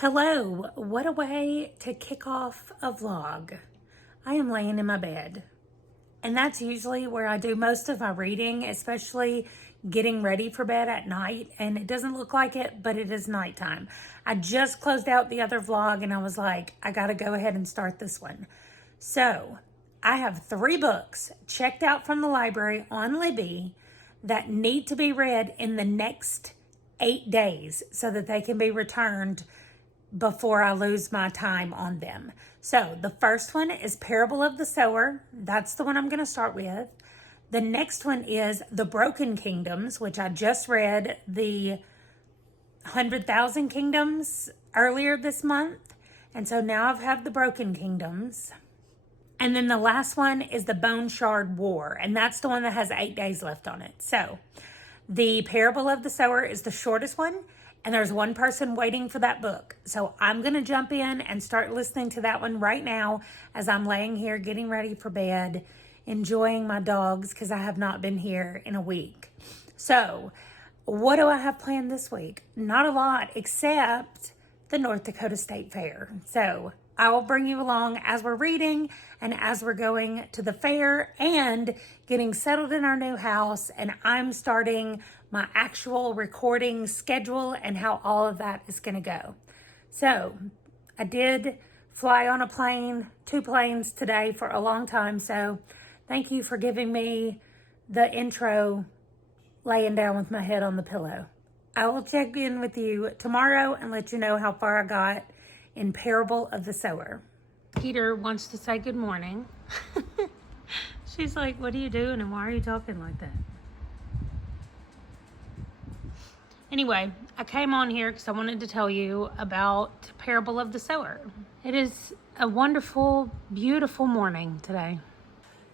Hello, what a way to kick off a vlog. I am laying in my bed, and that's usually where I do most of my reading, especially getting ready for bed at night. And it doesn't look like it, but it is nighttime. I just closed out the other vlog and I was like, I gotta go ahead and start this one. So I have 3 books checked out from the library on Libby that need to be read in the next 8 days so that they can be returned before I lose my time on them. So the first one is Parable of the Sower. That's the one I'm going to start with. The next one is The Broken Kingdoms, which I just read the 100,000 Kingdoms earlier this month. And so now I've had The Broken Kingdoms. And then the last one is The Bone Shard War. And that's the one that has 8 days left on it. So the Parable of the Sower is the shortest one. And there's one person waiting for that book. So I'm going to jump in and start listening to that one right now as I'm laying here getting ready for bed, enjoying my dogs because I have not been here in a week. So what do I have planned this week? Not a lot, except the North Dakota State Fair. So I will bring you along as we're reading and as we're going to the fair and getting settled in our new house. And I'm starting my actual recording schedule and how all of that is going to go. So I did fly on a plane, 2 planes today for a long time. So thank you for giving me the intro laying down with my head on the pillow. I will check in with you tomorrow and let you know how far I got in Parable of the Sower. Peter wants to say good morning. She's like, what are you doing and why are you talking like that? Anyway, I came on here because I wanted to tell you about Parable of the Sower. It is a wonderful, beautiful morning today.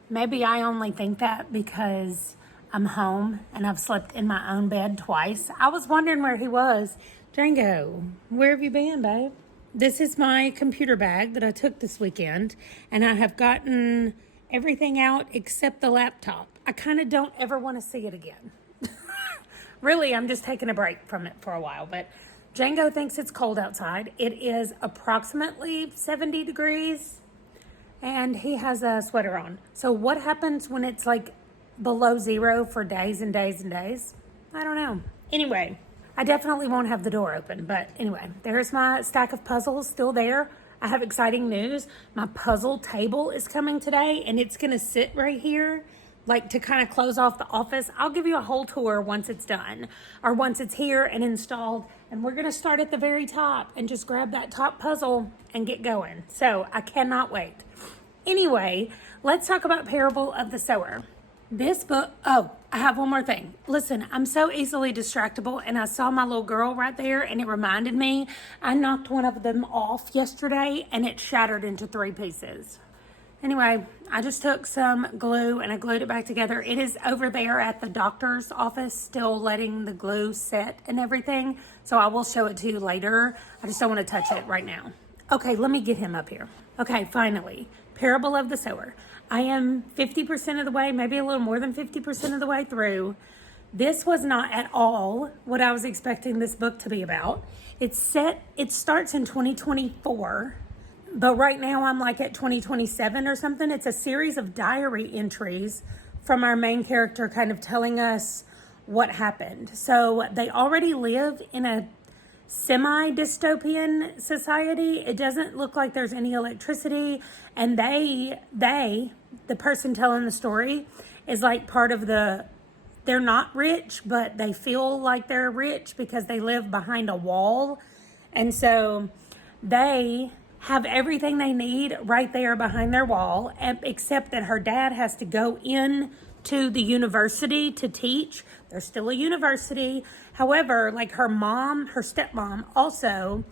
Maybe I only think that because I'm home and I've slept in my own bed twice. I was wondering where he was. Django, where have you been, babe? This is my computer bag that I took this weekend, and I have gotten everything out except the laptop. I kind of don't ever want to see it again. Really, I'm just taking a break from it for a while, but Django thinks it's cold outside. It is approximately 70 degrees, and he has a sweater on. So what happens when it's like below 0 for days and days and days? I don't know. Anyway, I definitely won't have the door open, but anyway, there's my stack of puzzles still there. I have exciting news. My puzzle table is coming today, and it's going to sit right here, like to kind of close off the office. I'll give you a whole tour once it's done, or once it's here and installed. And we're going to start at the very top and just grab that top puzzle and get going. So I cannot wait. Anyway, let's talk about Parable of the Sower. This book, I have one more thing. Listen, I'm so easily distractible, and I saw my little girl right there, and it reminded me, I knocked one of them off yesterday, and it shattered into 3 pieces. Anyway, I just took some glue, and I glued it back together. It is over there at the doctor's office, still letting the glue set and everything, so I will show it to you later. I just don't want to touch it right now. Okay, let me get him up here. Okay, finally, Parable of the Sower. I am 50% of the way, maybe a little more than 50% of the way through. This was not at all what I was expecting this book to be about. It starts in 2024, but right now I'm like at 2027 or something. It's a series of diary entries from our main character kind of telling us what happened. So they already live in a semi-dystopian society. It doesn't look like there's any electricity, and the person telling the story is like part of they're not rich, but they feel like they're rich because they live behind a wall. And so they have everything they need right there behind their wall, except that her dad has to go in to the university to teach. There's still a university. However, like her stepmom also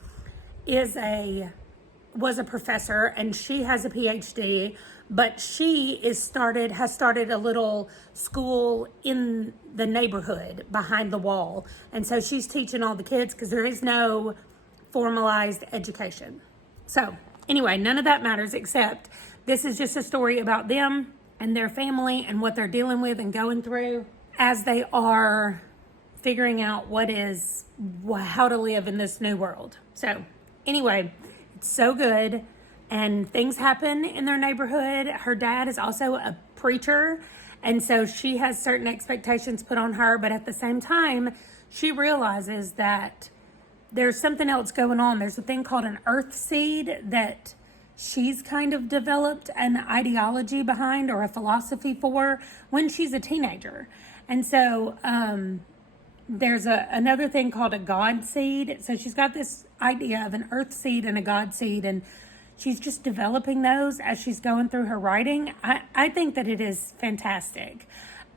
was a professor, and she has a PhD, but she has started a little school in the neighborhood behind the wall. And so she's teaching all the kids because there is no formalized education. So anyway, none of that matters, except this is just a story about them and their family and what they're dealing with and going through as they are figuring out how to live in this new world. So Anyway, it's so good, and things happen in their neighborhood. Her dad is also a preacher, and so she has certain expectations put on her, but at the same time, she realizes that there's something else going on. There's a thing called an earth seed that she's kind of developed an ideology behind or a philosophy for when she's a teenager. And so there's another thing called a God seed. So she's got this idea of an earth seed and a God seed, and she's just developing those as she's going through her writing. I think that it is fantastic.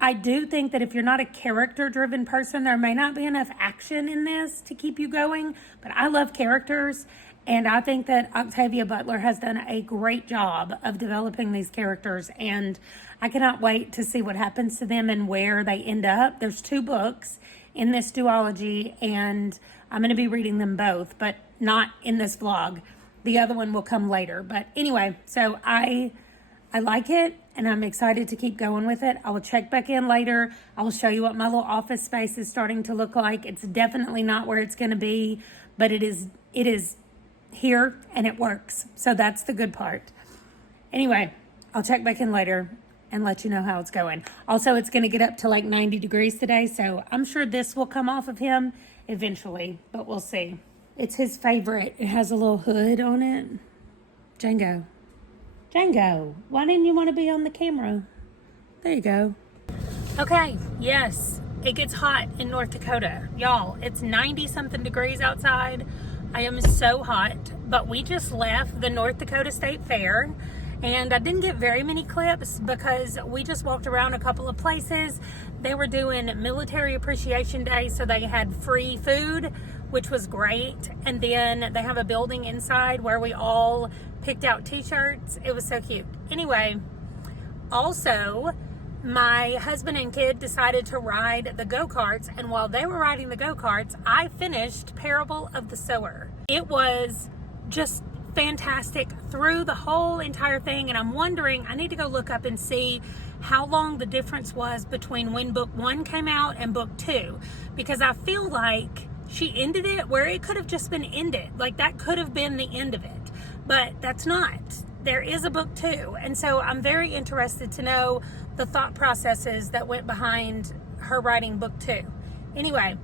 I do think that if you're not a character-driven person, there may not be enough action in this to keep you going, but I love characters, and I think that Octavia Butler has done a great job of developing these characters, and I cannot wait to see what happens to them and where they end up. There's 2 books in this duology, and I'm going to be reading them both, but not in this vlog. The other one will come later. But anyway, so I like it, and I'm excited to keep going with it. I will check back in later. I will show you what my little office space is starting to look like. It's definitely not where it's going to be, but it is here, and it works. So that's the good part. Anyway, I'll check back in later and let you know how it's going. Also, it's going to get up to like 90 degrees today, so I'm sure this will come off of him eventually, but we'll see. It's his favorite. It has a little hood on it. Django, why didn't you want to be on the camera? There you go. Okay, yes, it gets hot in North Dakota. Y'all, it's 90 something degrees outside. I am so hot, but we just left the North Dakota State Fair, and I didn't get very many clips because we just walked around a couple of places. They were doing Military Appreciation Day, so they had free food, which was great. And then they have a building inside where we all picked out t-shirts. It was so cute. Anyway, also, my husband and kid decided to ride the go-karts, and while they were riding the go-karts, I finished Parable of the Sower. It was just fantastic through the whole entire thing, and I'm wondering, I need to go look up and see how long the difference was between when book 1 came out and book 2, because I feel like she ended it where it could have just been ended. Like, that could have been the end of it, but that's not. There is a book 2, and so I'm very interested to know the thought processes that went behind her writing book 2. Anyway,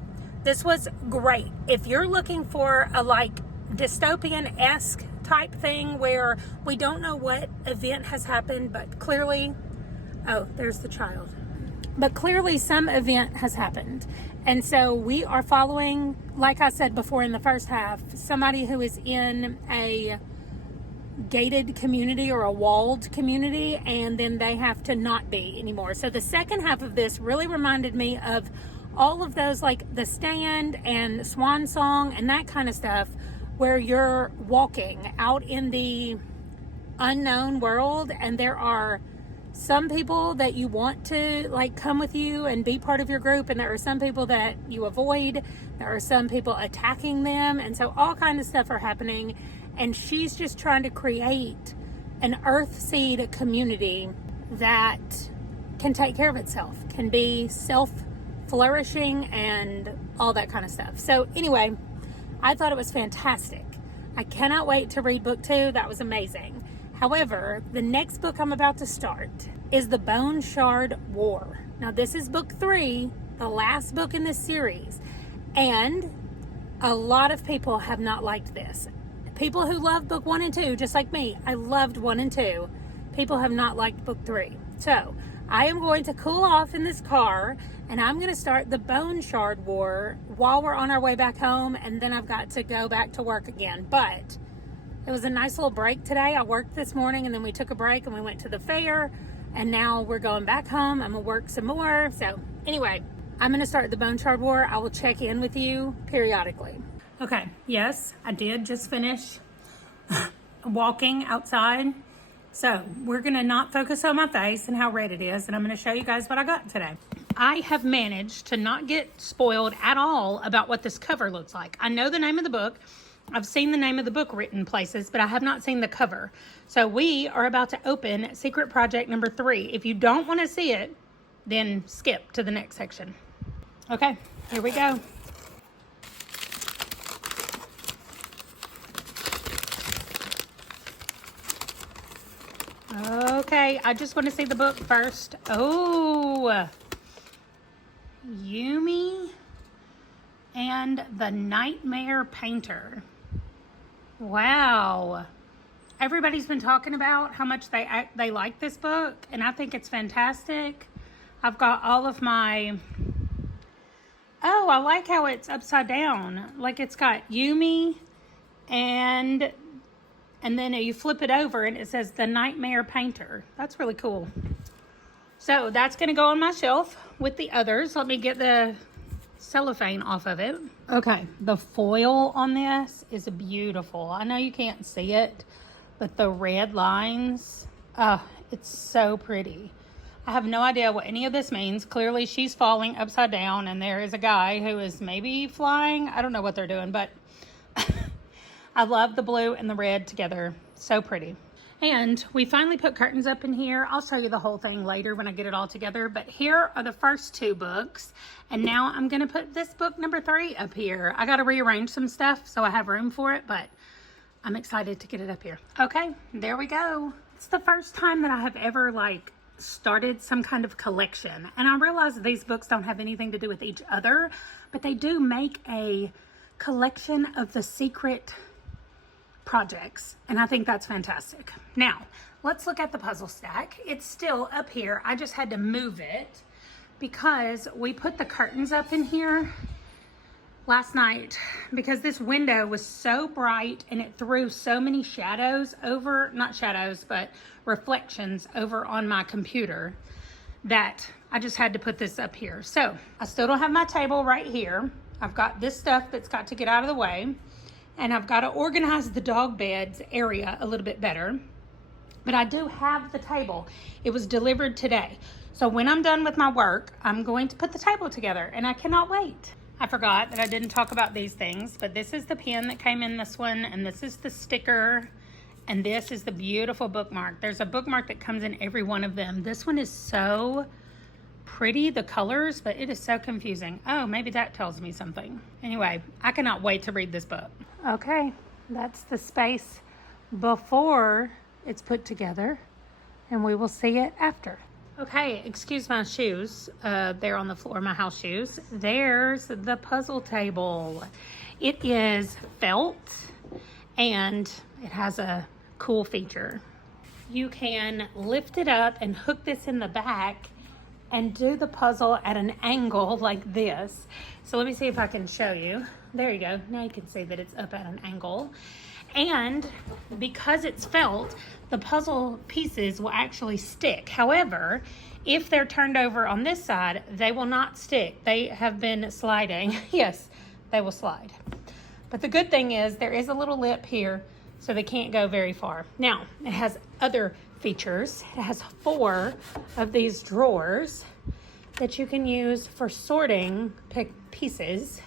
this was great. If you're looking for a like dystopian-esque type thing where we don't know what event has happened, but clearly, oh, there's the child. But clearly some event has happened. And so we are following, like I said before in the first half, somebody who is in a gated community or a walled community, and then they have to not be anymore. So the second half of this really reminded me of all of those, like The Stand and Swan Song and that kind of stuff, where you're walking out in the unknown world, and there are some people that you want to like come with you and be part of your group, and there are some people that you avoid. There are some people attacking them, and so all kinds of stuff are happening, and she's just trying to create an earthseed community that can take care of itself, can be self-flourishing and all that kind of stuff. So anyway, I thought it was fantastic. I cannot wait to read book 2. That was amazing. However, the next book I'm about to start is The Bone Shard War. Now, this is book 3, the last book in this series, and a lot of people have not liked this. People who love book 1 and 2, just like me, I loved 1 and 2. People have not liked book 3. So, I am going to cool off in this car, and I'm going to start The Bone Shard War while we're on our way back home, and then I've got to go back to work again. But it was a nice little break today. I worked this morning, and then we took a break, and we went to the fair, and now we're going back home. I'm going to work some more. So anyway, I'm going to start The Bone Shard War. I will check in with you periodically. Okay, yes, I did just finish walking outside. So we're going to not focus on my face and how red it is, and I'm going to show you guys what I got today. I have managed to not get spoiled at all about what this cover looks like. I know the name of the book. I've seen the name of the book written places, but I have not seen the cover. So we are about to open Secret Project number 3. If you don't want to see it, then skip to the next section. Okay, here we go. Okay, I just want to see the book first. Oh, Yumi and the Nightmare Painter. Wow. Everybody's been talking about how much they like this book, and I think it's fantastic. I've got all of my... Oh, I like how it's upside down. Like it's got Yumi and then you flip it over and it says the Nightmare Painter. That's really cool. So that's going to go on my shelf with the others. Let me get the cellophane off of it. Okay, the foil on this is beautiful. I know you can't see it, but the red lines, it's so pretty. I have no idea what any of this means. Clearly she's falling upside down and there is a guy who is maybe flying. I don't know what they're doing, but I love the blue and the red together. So pretty. And we finally put curtains up in here. I'll show you the whole thing later when I get it all together. But here are the first two books. And now I'm going to put this book number 3 up here. I got to rearrange some stuff so I have room for it, but I'm excited to get it up here. Okay, there we go. It's the first time that I have ever started some kind of collection. And I realize these books don't have anything to do with each other, but they do make a collection of the secret projects, and I think that's fantastic. Now let's look at the puzzle stack. It's still up here. I just had to move it because we put the curtains up in here last night because this window was so bright and it threw so many shadows over, not shadows, but reflections over on my computer, that I just had to put this up here. So I still don't have my table right here. I've got this stuff that's got to get out of the way. And I've got to organize the dog beds area a little bit better. But I do have the table. It was delivered today. So when I'm done with my work, I'm going to put the table together. And I cannot wait. I forgot that I didn't talk about these things. But this is the pen that came in this one. And this is the sticker. And this is the beautiful bookmark. There's a bookmark that comes in every one of them. This one is so pretty, the colors, but it is so confusing. Oh, maybe that tells me something. Anyway, I cannot wait to read this book. Okay, that's the space before it's put together, and we will see it after. Okay, excuse my shoes. They're on the floor, my house shoes. There's the puzzle table. It is felt, and it has a cool feature. You can lift it up and hook this in the back and do the puzzle at an angle like this. So let me see if I can show you. There you go. Now you can see that it's up at an angle. And because it's felt, the puzzle pieces will actually stick. However, if they're turned over on this side, they will not stick. They have been sliding. Yes, they will slide. But the good thing is there is a little lip here, so they can't go very far. Now, it has other features. It has 4 of these drawers that you can use for sorting pieces.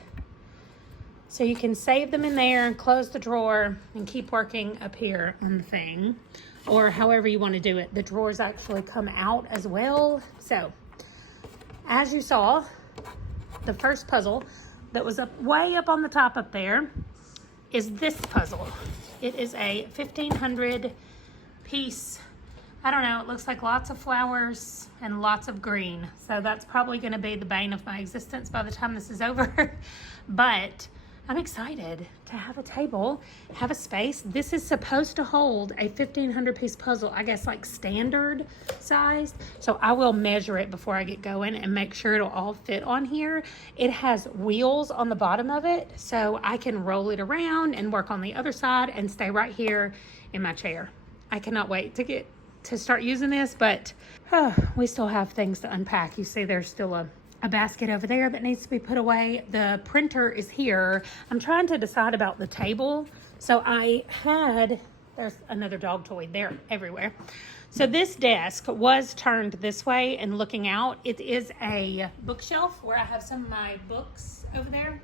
So you can save them in there and close the drawer and keep working up here on the thing, or however you want to do it. The drawers actually come out as well. So as you saw, the first puzzle that was way up on the top up there is this puzzle. It is a 1,500 piece. I don't know, it looks like lots of flowers and lots of green. So that's probably gonna be the bane of my existence by the time this is over. But I'm excited to have a table, have a space. This is supposed to hold a 1,500 piece puzzle, I guess like standard size. So I will measure it before I get going and make sure it'll all fit on here. It has wheels on the bottom of it, so I can roll it around and work on the other side and stay right here in my chair. I cannot wait to start using this, but we still have things to unpack. You see there's still a basket over there that needs to be put away. The printer is here. I'm trying to decide about the table. So there's another dog toy. They're everywhere. So this desk was turned this way and looking out. It is a bookshelf where I have some of my books over there.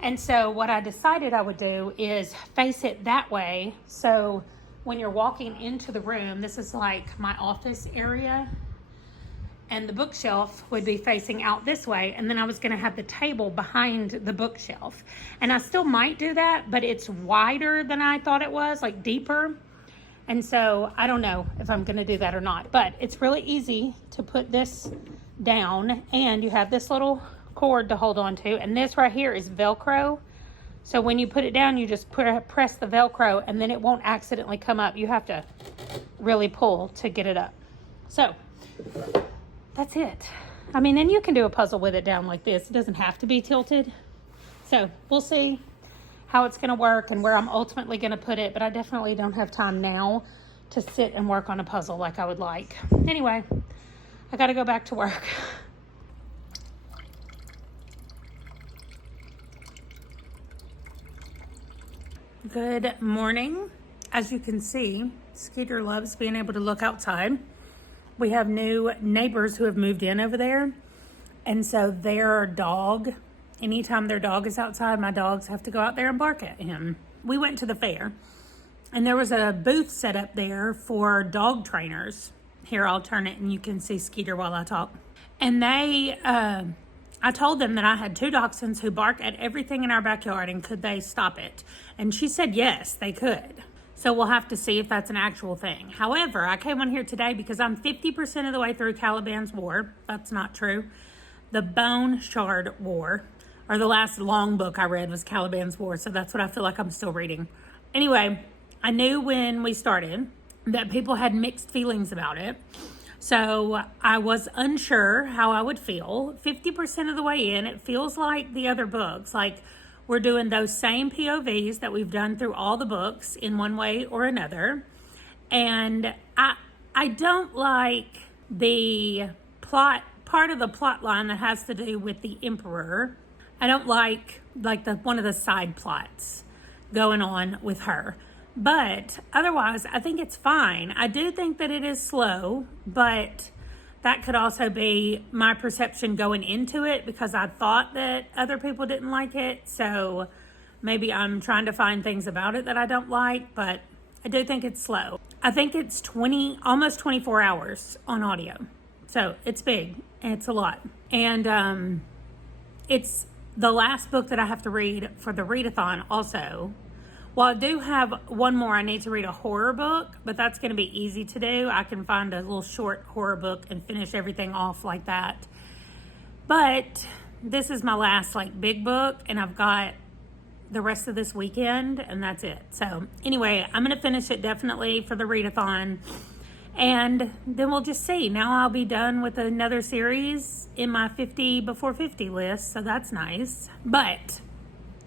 And so what I decided I would do is face it that way. So when you're walking into the room, this is like my office area, and the bookshelf would be facing out this way, and then I was gonna have the table behind the bookshelf. And I still might do that, but it's wider than I thought it was, like deeper. And so I don't know if I'm going to do that or not, but it's really easy to put this down, and you have this little cord to hold on to, and this right here is Velcro. So when you put it down, you just press the Velcro, and then it won't accidentally come up. You have to really pull to get it up. So that's it. I mean, and you can do a puzzle with it down like this. It doesn't have to be tilted. So we'll see how it's going to work and where I'm ultimately going to put it, but I definitely don't have time now to sit and work on a puzzle like I would like. Anyway, I got to go back to work. Good morning. As you can see, Skeeter loves being able to look outside. We have new neighbors who have moved in over there, and so their dog, anytime their dog is outside, my dogs have to go out there and bark at him. We went to the fair, and there was a booth set up there for dog trainers. Here, I'll turn it and you can see Skeeter while I talk. And I told them that I had 2 dachshunds who bark at everything in our backyard, and could they stop it? And she said yes, they could. So we'll have to see if that's an actual thing. However, I came on here today because I'm 50% of the way through Caliban's War. That's not true. The Bone Shard War, or the last long book I read was Caliban's War, so that's what I feel like I'm still reading. Anyway, I knew when we started that people had mixed feelings about it, so I was unsure how I would feel. 50% of the way in, it feels like the other books, like we're doing those same POVs that we've done through all the books in one way or another, and I don't like the part of the plot line that has to do with the Emperor. I don't like one of the side plots going on with her. But otherwise, I think it's fine. I do think that it is slow, but that could also be my perception going into it because I thought that other people didn't like it. So maybe I'm trying to find things about it that I don't like, but I do think it's slow. I think it's almost 24 hours on audio. So it's big and it's a lot. And it's the last book that I have to read for the readathon also. Well, I do have one more. I need to read a horror book, but that's going to be easy to do. I can find a little short horror book and finish everything off like that. But this is my last big book, and I've got the rest of this weekend, and that's it. So anyway, I'm going to finish it definitely for the readathon, and then we'll just see. Now I'll be done with another series in my 50 before 50 list, so that's nice. But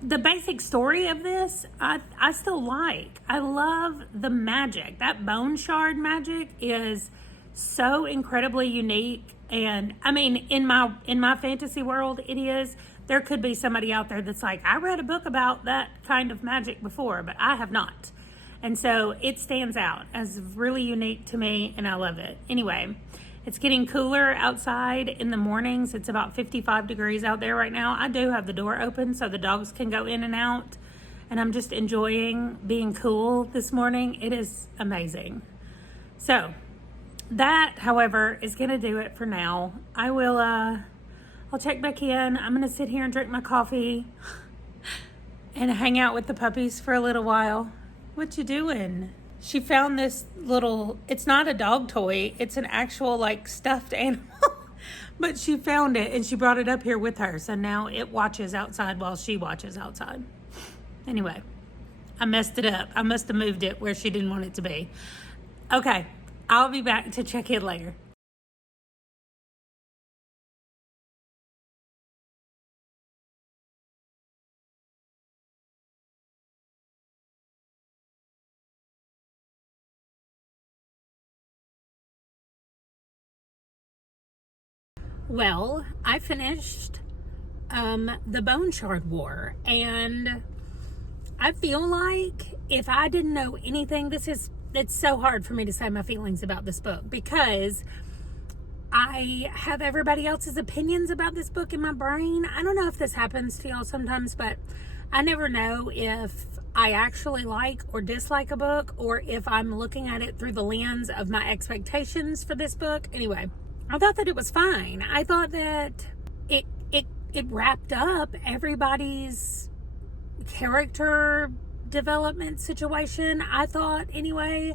the basic story of this, I still like. I love the magic. That bone shard magic is so incredibly unique. And I mean, in my fantasy world, it is. There could be somebody out there that's like, I read a book about that kind of magic before, but I have not. And so it stands out as really unique to me, and I love it. Anyway, it's getting cooler outside in the mornings. It's about 55 degrees out there right now. I do have the door open so the dogs can go in and out. And I'm just enjoying being cool this morning. It is amazing. So that, however, is going to do it for now. I'll check back in. I'm going to sit here and drink my coffee and hang out with the puppies for a little while. What you doing? She found this little, it's not a dog toy, it's an actual stuffed animal, but she found it and she brought it up here with her. So now it watches outside while she watches outside. Anyway, I messed it up. I must have moved it where she didn't want it to be. Okay, I'll be back to check in later. Well, I finished the Bone Shard War, and I feel like if I didn't know anything, it's so hard for me to say my feelings about this book because I have everybody else's opinions about this book in my brain. I don't know if this happens to y'all sometimes, but I never know if I actually like or dislike a book or if I'm looking at it through the lens of my expectations for this book. Anyway, I thought that it was fine. I thought that it wrapped up everybody's character development situation, I thought anyway.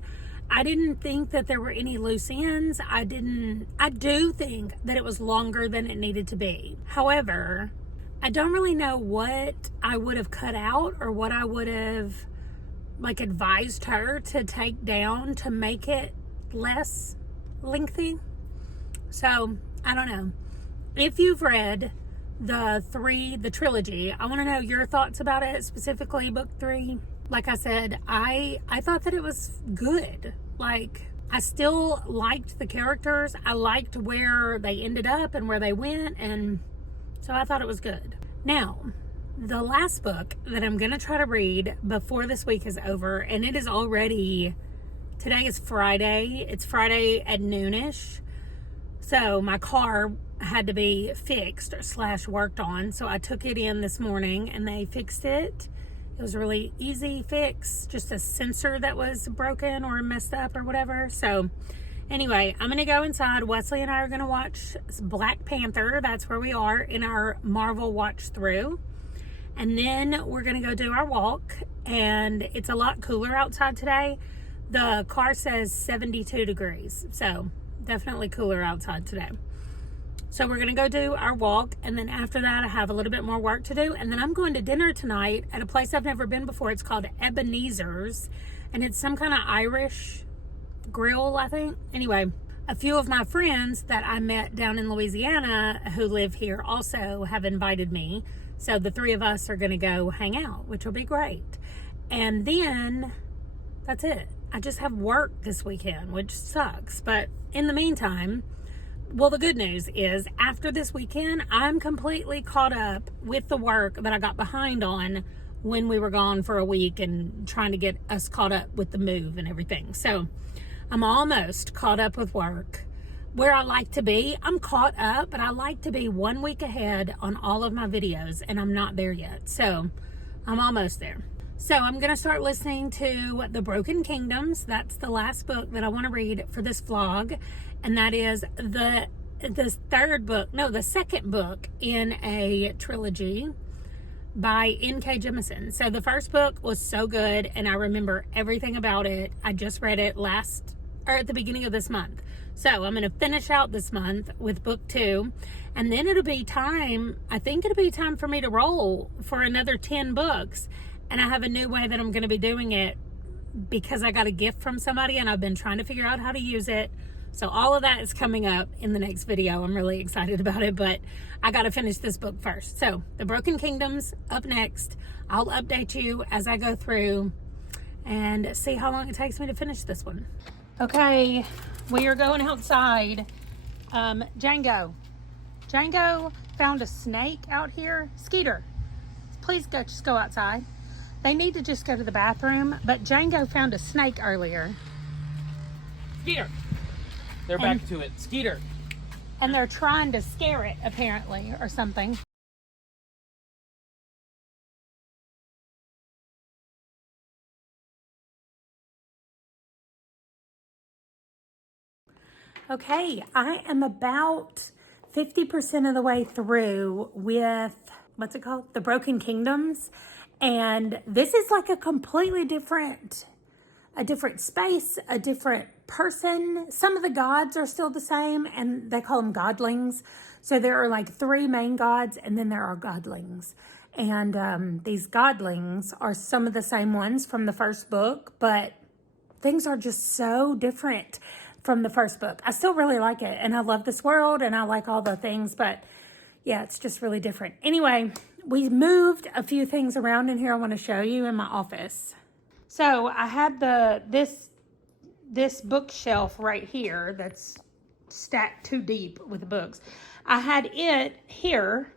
I didn't think that there were any loose ends. I do think that it was longer than it needed to be. However, I don't really know what I would have cut out or what I would have like advised her to take down to make it less lengthy. So I don't know. If you've read the trilogy, I want to know your thoughts about it, specifically book 3. Like I said, I thought that it was good. Like, I still liked the characters. I liked where they ended up and where they went, and so I thought it was good. Now, the last book that I'm going to try to read before this week is over, and it is already, today is Friday. It's Friday at noonish. So my car had to be fixed / worked on. So I took it in this morning and they fixed it. It was a really easy fix, just a sensor that was broken or messed up or whatever. So anyway, I'm going to go inside. Wesley and I are going to watch Black Panther. That's where we are in our Marvel watch through. And then we're going to go do our walk. And it's a lot cooler outside today. The car says 72 degrees. So definitely cooler outside today. So we're going to go do our walk, and then after that I have a little bit more work to do, and then I'm going to dinner tonight at a place I've never been before. It's called Ebenezer's, and it's some kind of Irish grill, I think. Anyway, a few of my friends that I met down in Louisiana who live here also have invited me, so the 3 of us are going to go hang out, which will be great. And then that's it. I just have work this weekend, which sucks, but in the meantime, well, the good news is after this weekend, I'm completely caught up with the work that I got behind on when we were gone for a week and trying to get us caught up with the move and everything. So I'm almost caught up with work. Where I like to be, I'm caught up, but I like to be 1 week ahead on all of my videos, and I'm not there yet. So I'm almost there. So I'm going to start listening to The Broken Kingdoms. That's the last book that I want to read for this vlog. And that is the second book in a trilogy by N.K. Jemisin. So the first book was so good, and I remember everything about it. I just read it at the beginning of this month. So I'm going to finish out this month with book 2, and then it'll be time, I think it'll be time for me to roll for another 10 books. And I have a new way that I'm going to be doing it because I got a gift from somebody and I've been trying to figure out how to use it. So all of that is coming up in the next video. I'm really excited about it, but I got to finish this book first. So The Broken Kingdoms up next. I'll update you as I go through and see how long it takes me to finish this one. Okay, we are going outside. Django found a snake out here. Skeeter, please just go outside. They need to just go to the bathroom, but Django found a snake earlier. Skeeter. They're back to it. Skeeter. And they're trying to scare it, apparently, or something. Okay, I am about 50% of the way through with, what's it called? The Broken Kingdoms. And this is like a completely different space, a different person. Some of the gods are still the same, and they call them godlings. So there are like 3 main gods, and then there are godlings. And these godlings are some of the same ones from the first book, but things are just so different from the first book. I still really like it, and I love this world, and I like all the things, but yeah, it's just really different. Anyway, we moved a few things around in here I want to show you in my office. So I had this bookshelf right here that's stacked too deep with the books. I had it here,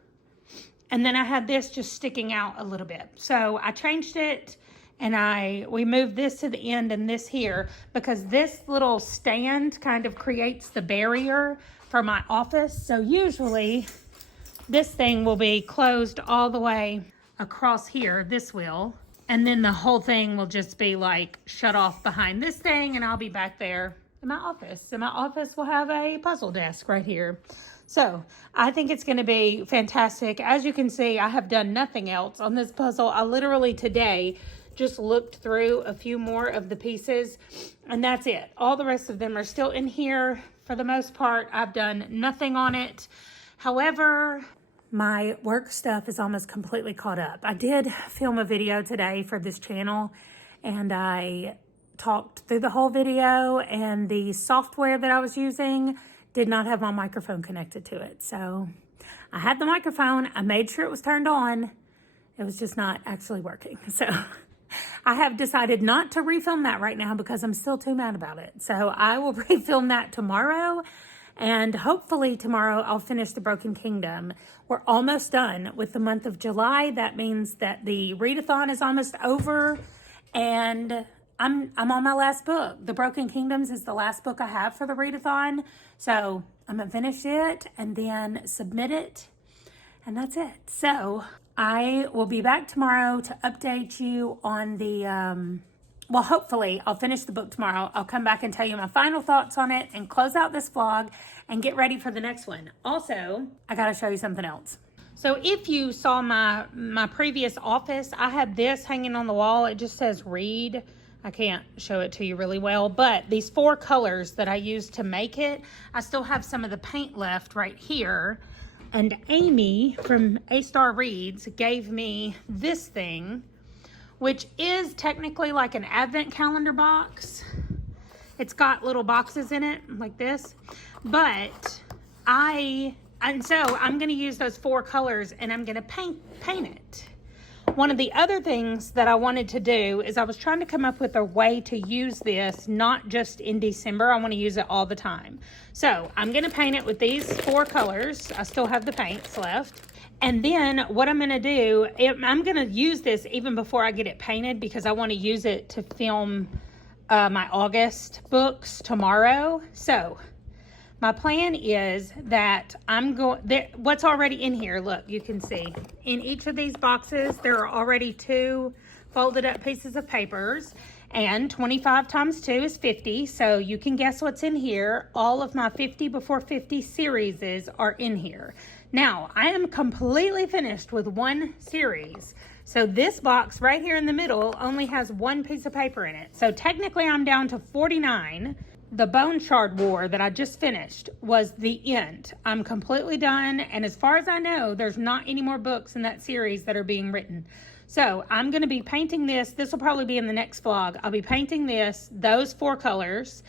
and then I had this just sticking out a little bit. So I changed it, and we moved this to the end and this here because this little stand kind of creates the barrier for my office. So usually this thing will be closed all the way across here, this will, and then the whole thing will just be like shut off behind this thing, and I'll be back there in my office. And my office will have a puzzle desk right here. So I think it's going to be fantastic. As you can see, I have done nothing else on this puzzle. I literally today just looked through a few more of the pieces, and that's it. All the rest of them are still in here. For the most part, I've done nothing on it. However, my work stuff is almost completely caught up. I did film a video today for this channel, and I talked through the whole video, and the software that I was using did not have my microphone connected to it. So I had the microphone, I made sure it was turned on. It was just not actually working. So I have decided not to refilm that right now because I'm still too mad about it. So I will refilm that tomorrow. And hopefully tomorrow I'll finish the Broken Kingdom. We're almost done with the month of July. That means that the readathon is almost over. And I'm on my last book. The Broken Kingdoms is the last book I have for the readathon. So I'm going to finish it and then submit it. And that's it. So I will be back tomorrow to update you on the, well, hopefully I'll finish the book tomorrow. I'll come back and tell you my final thoughts on it and close out this vlog and get ready for the next one. Also, I got to show you something else. So if you saw my previous office, I had this hanging on the wall. It just says read. I can't show it to you really well, but these 4 colors that I used to make it, I still have some of the paint left right here. And Amy from A-Star Reads gave me this thing, which is technically like an advent calendar box. It's got little boxes in it like this, but so I'm gonna use those 4 colors and I'm gonna paint it. One of the other things that I wanted to do is I was trying to come up with a way to use this, not just in December. I want to use it all the time. So I'm going to paint it with these 4 colors. I still have the paints left. And then what I'm going to do, I'm going to use this even before I get it painted because I want to use it to film my August books tomorrow. So my plan is that what's already in here, look, you can see. In each of these boxes, there are already 2 folded up pieces of papers, and 25 times 2 is 50, so you can guess what's in here. All of my 50 before 50 series are in here. Now, I am completely finished with 1 series. So this box right here in the middle only has 1 piece of paper in it. So technically I'm down to 49. The Bone Shard War that I just finished was the end. I'm completely done, and as far as I know, there's not any more books in that series that are being written. So I'm going to be painting this. This will probably be in the next vlog. I'll be painting those 4 colors,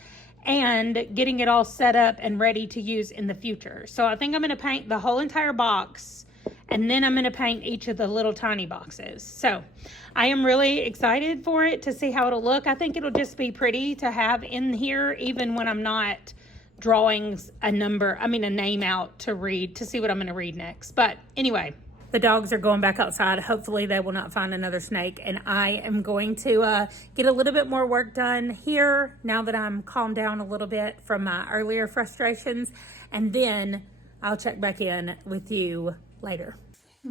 and getting it all set up and ready to use in the future. So I think I'm going to paint the whole entire box, and then I'm going to paint each of the little tiny boxes. So I am really excited for it to see how it'll look. I think it'll just be pretty to have in here, even when I'm not drawing a name out to read, to see what I'm going to read next. But anyway, the dogs are going back outside. Hopefully they will not find another snake. And I am going to get a little bit more work done here now that I'm calmed down a little bit from my earlier frustrations. And then I'll check back in with you later.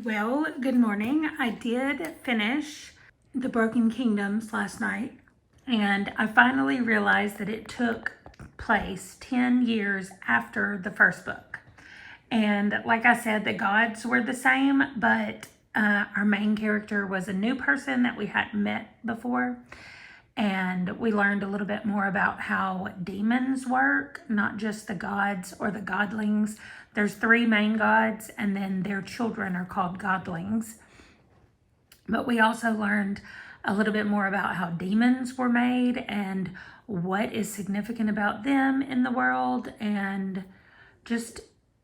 Well, good morning. I did finish the Broken Kingdoms last night, and I finally realized that it took place 10 years after the first book. And like I said, the gods were the same, but our main character was a new person that we hadn't met before. And we learned a little bit more about how demons work, not just the gods or the godlings. There's 3 main gods, and then their children are called godlings. But we also learned a little bit more about how demons were made and what is significant about them in the world, and just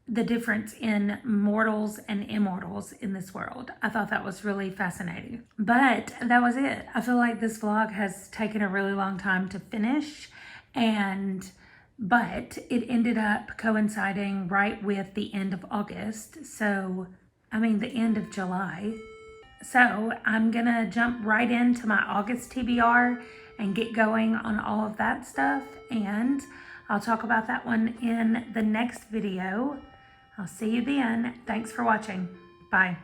the difference in mortals and immortals in this world. I thought that was really fascinating. But that was it. I feel like this vlog has taken a really long time to finish, but it ended up coinciding right with the end of August. So, the end of July. So I'm gonna jump right into my August TBR and get going on all of that stuff. And I'll talk about that one in the next video. I'll see you then. Thanks for watching. Bye.